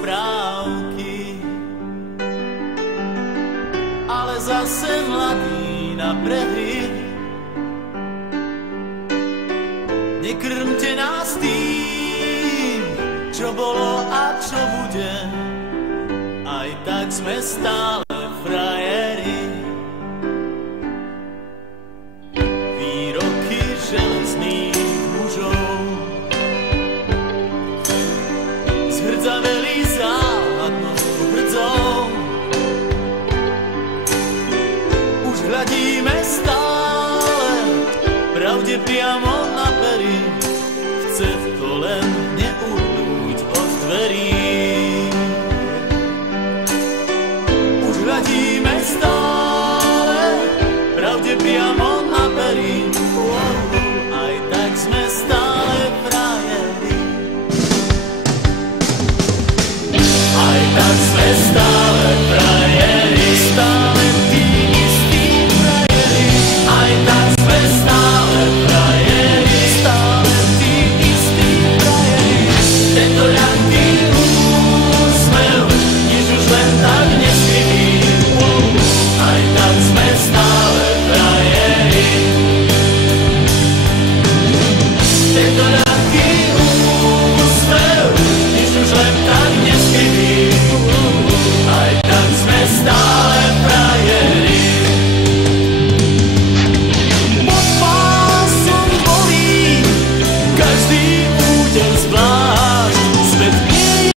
rozprávky, ale zase mladý na brehy. Nekrmte nás tým, čo bolo a čo bude, aj tak sme stále frajeri. Výroky železných mužov zhrdzaveli záhadnou hrdzou. Už hľadíme stále pravde priamo